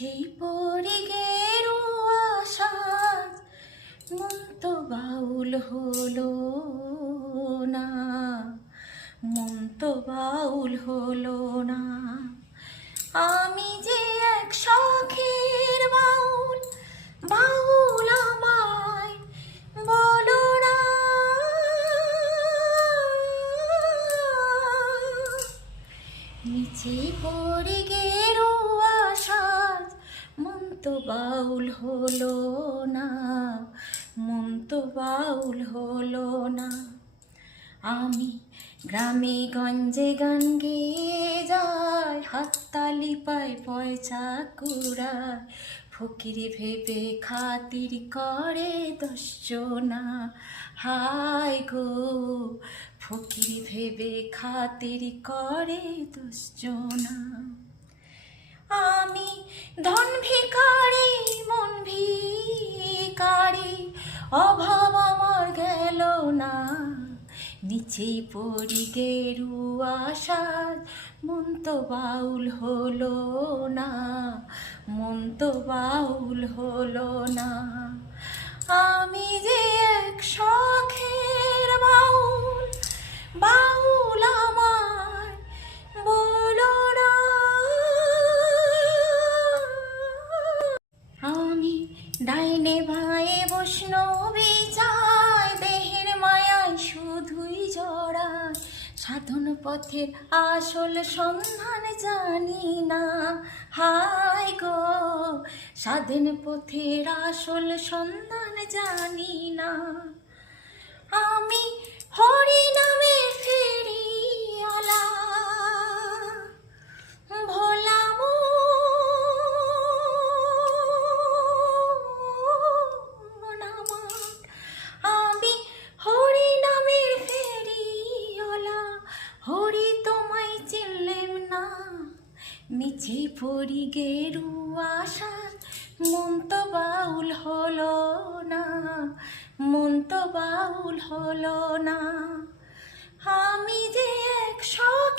মিছেই পড়ে গেরুয়া সাজ, মন তো বাউল হলো না, মন তো বাউল হলো না। আমি যে এক শখের বাউল, বাউল আমায় বলো না। নিচেই পড়ে গেরুয়া সাজ, মন তো বাউল হলো না, মন তো বাউল হলো না। আমি গ্রামে গঞ্জে গান গেয়ে যাই, হাততালি পাই পয়সা কুড়ায়, ফকির ভেবে খাতির করে দশজনা। হায় গো ফকির ভেবে খাতির করে দশজনা। আমি ধন ভিখারি মন ভিখারি, অভাব আমার গেল না। নিচেই পড়ি গেরুয়া সাজ, মন তো বাউল হলো না, মন তো বাউল হলো না। আমি যে এক শখের বাউল, বাউল আমায় বলো না। আমি ডাইনে ভাইয়ে বৈষ্ণবী চাই, দেহের মায়ায় শুধুই জড়ায়, সাধন পথের আসল সন্ধান জানি না। হায় গো সাধন পথের আসল সন্ধান জানি না। আমি হরি নামে ফেরিওয়ালা, ভোলা মন আমার। আমি হরি নামের ফেরিওয়ালা, হরি তোমায় চিনলেম না। মিছে পড়ি গেরুয়া সাজ, মন তো বাউল হলো না, মন তো বাউল হলো না। আমি যে এক শখ